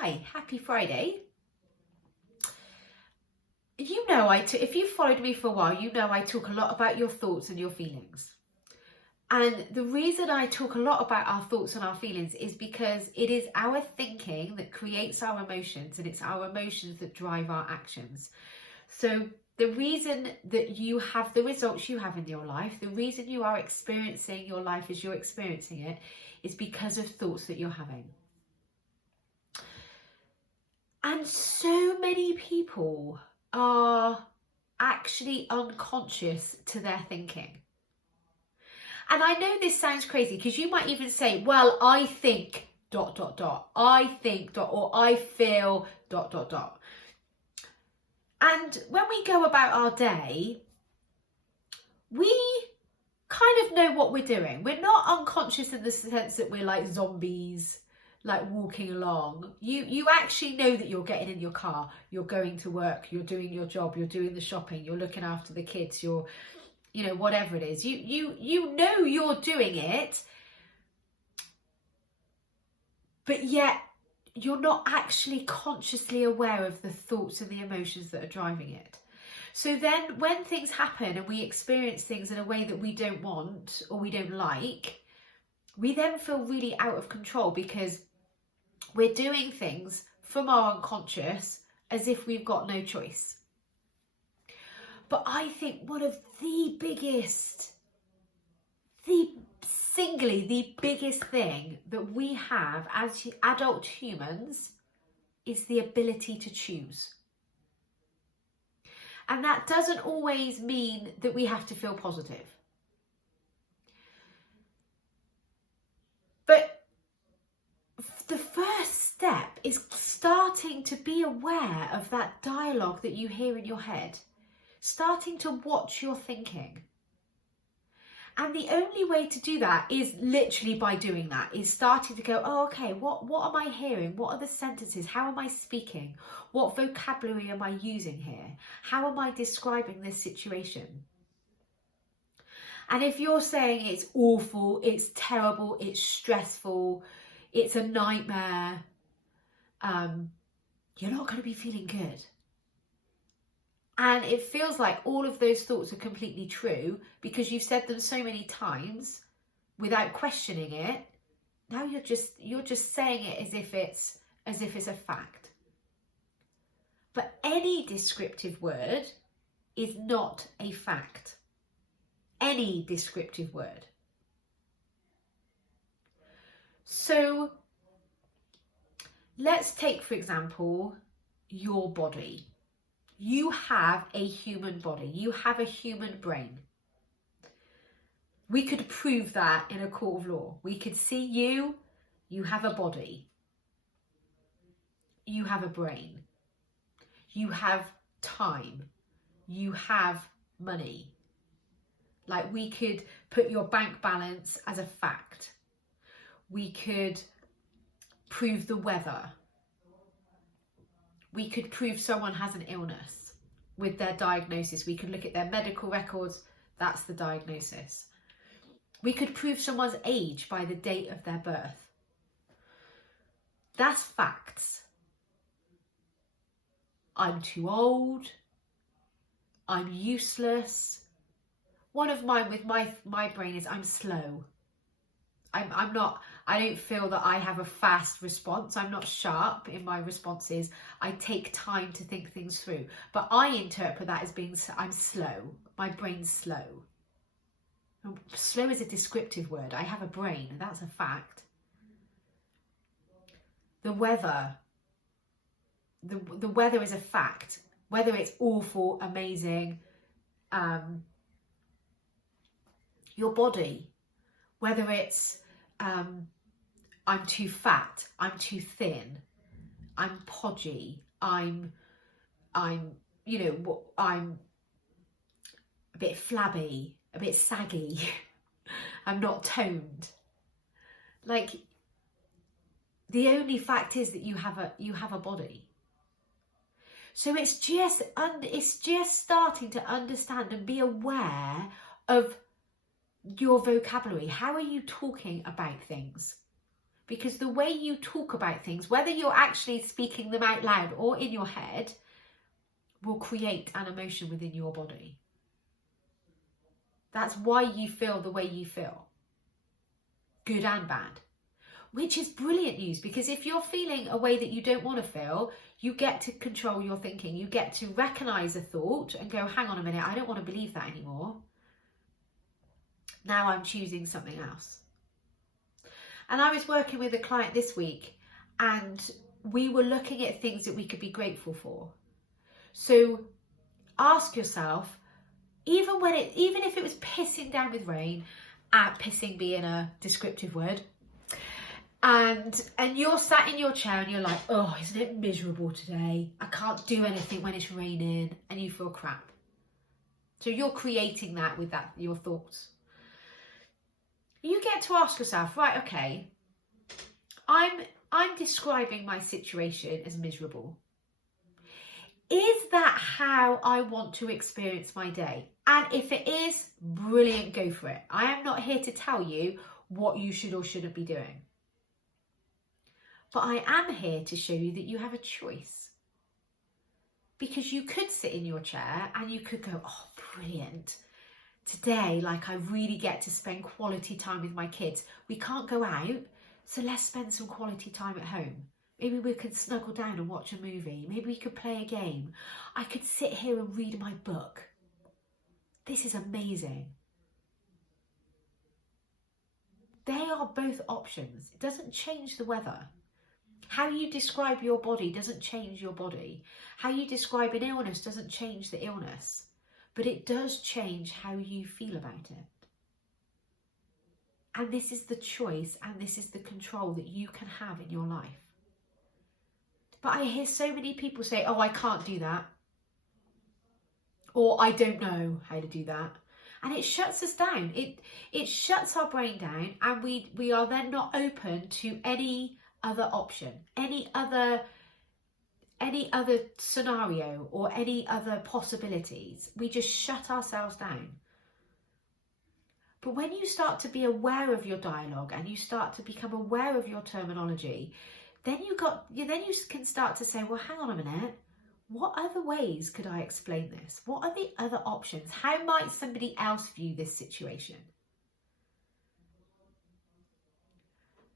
Hi, happy Friday. You know, if you've followed me for a while, you know I talk a lot about your thoughts and your feelings. And the reason I talk a lot about our thoughts and our feelings is because it is our thinking that creates our emotions, and it's our emotions that drive our actions. So the reason that you have the results you have in your life, the reason you are experiencing your life as you're experiencing it, is because of thoughts that you're having. And so many people are actually unconscious to their thinking. And I know this sounds crazy because you might even say, well, I think ... I think ... or I feel ... And when we go about our day, we kind of know what we're doing. We're not unconscious in the sense that we're like zombies, like walking along. You actually know that you're getting in your car, you're going to work, you're doing your job, you're doing the shopping, you're looking after the kids, you're, you know, whatever it is. You know you're doing it, but yet you're not actually consciously aware of the thoughts and the emotions that are driving it. So then when things happen and we experience things in a way that we don't want or we don't like, we then feel really out of control because we're doing things from our unconscious as if we've got no choice. But I think one of the biggest, the biggest thing that we have as adult humans is the ability to choose. And that doesn't always mean that we have to feel positive. But the first step is starting to be aware of that dialogue that you hear in your head, starting to watch your thinking. And the only way to do that is literally by doing that, is starting to go, oh, okay, what am I hearing? What are the sentences? How am I speaking? What vocabulary am I using here? How am I describing this situation? And if you're saying it's awful, it's terrible, it's stressful, it's a nightmare, you're not going to be feeling good. And it feels like all of those thoughts are completely true because you've said them so many times without questioning it. Now you're just saying it as if it's a fact. But any descriptive word is not a fact. Any descriptive word. So let's take, for example, your body. You have a human body. You have a human brain. We could prove that in a court of law. We could see you have a body. You have a brain. You have time. You have money. Like, we could put your bank balance as a fact. We could prove the weather. We could prove someone has an illness with their diagnosis. We could look at their medical records. That's the diagnosis. We could prove someone's age by the date of their birth. That's facts. I'm too old. I'm useless. One of mine with my brain is I'm slow. I don't feel that I have a fast response. I'm not sharp in my responses. I take time to think things through. But I interpret that as being, I'm slow. My brain's slow. Slow is a descriptive word. I have a brain, and that's a fact. The weather. The weather is a fact. Whether it's awful, amazing, your body. Whether it's I'm too fat, I'm too thin, I'm podgy, I'm you know, I'm a bit flabby, a bit saggy, I'm not toned. Like, the only fact is that you have a body. So it's just starting to understand and be aware of your vocabulary. How are you talking about things? because the way you talk about things, whether you're actually speaking them out loud or in your head, will create an emotion within your body. That's why you feel the way you feel, good and bad, which is brilliant news, because if you're feeling a way that you don't want to feel, you get to control your thinking. You get to recognize a thought and go, hang on a minute, I don't want to believe that anymore. Now I'm choosing something else. And I was working with a client this week, and we were looking at things that we could be grateful for. So ask yourself, even if it was pissing down with rain, pissing being a descriptive word, and you're sat in your chair and you're like, oh, isn't it miserable today? I can't do anything when it's raining, and you feel crap. So you're creating that with your thoughts. You get to ask yourself, right, okay, I'm describing my situation as miserable. Is that how I want to experience my day? And if it is, brilliant, go for it. I am not here to tell you what you should or shouldn't be doing. But I am here to show you that you have a choice. Because you could sit in your chair and you could go, oh, brilliant. Today, I really get to spend quality time with my kids. We can't go out, so let's spend some quality time at home. Maybe we could snuggle down and watch a movie. Maybe we could play a game. I could sit here and read my book. This is amazing. They are both options. It doesn't change the weather. How you describe your body doesn't change your body. How you describe an illness doesn't change the illness. But it does change how you feel about it. And this is the choice, and this is the control that you can have in your life. But I hear so many people say, oh, I can't do that. Or I don't know how to do that. And it shuts us down. It shuts our brain down, and we are then not open to any other option, any other scenario or any other possibilities. We just shut ourselves down. But when you start to be aware of your dialogue and you start to become aware of your terminology, then you can start to say, well, hang on a minute, what other ways could I explain this? What are the other options? How might somebody else view this situation?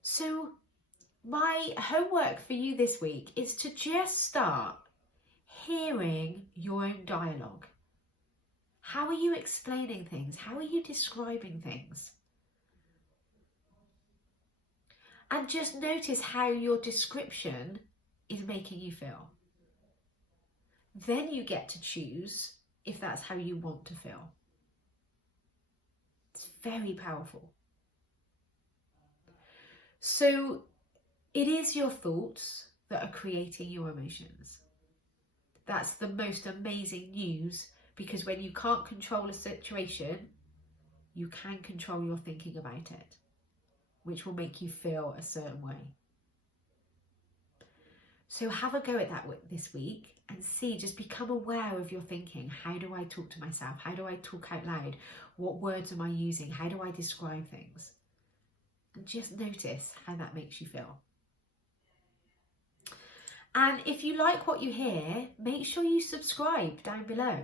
So my homework for you this week is to just start hearing your own dialogue. How are you explaining things? How are you describing things? And just notice how your description is making you feel. Then you get to choose if that's how you want to feel. It's very powerful. So it is your thoughts that are creating your emotions. That's the most amazing news, because when you can't control a situation, you can control your thinking about it, which will make you feel a certain way. So have a go at that this week and see, just become aware of your thinking. How do I talk to myself? How do I talk out loud? What words am I using? How do I describe things? And just notice how that makes you feel. And if you like what you hear, make sure you subscribe down below.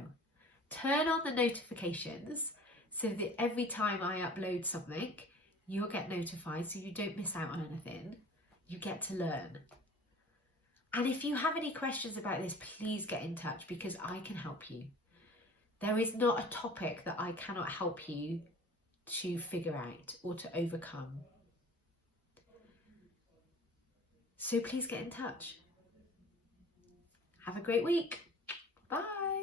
Turn on the notifications so that every time I upload something, you'll get notified so you don't miss out on anything. You get to learn. And if you have any questions about this, please get in touch, because I can help you. There is not a topic that I cannot help you to figure out or to overcome. So please get in touch. Have a great week. Bye.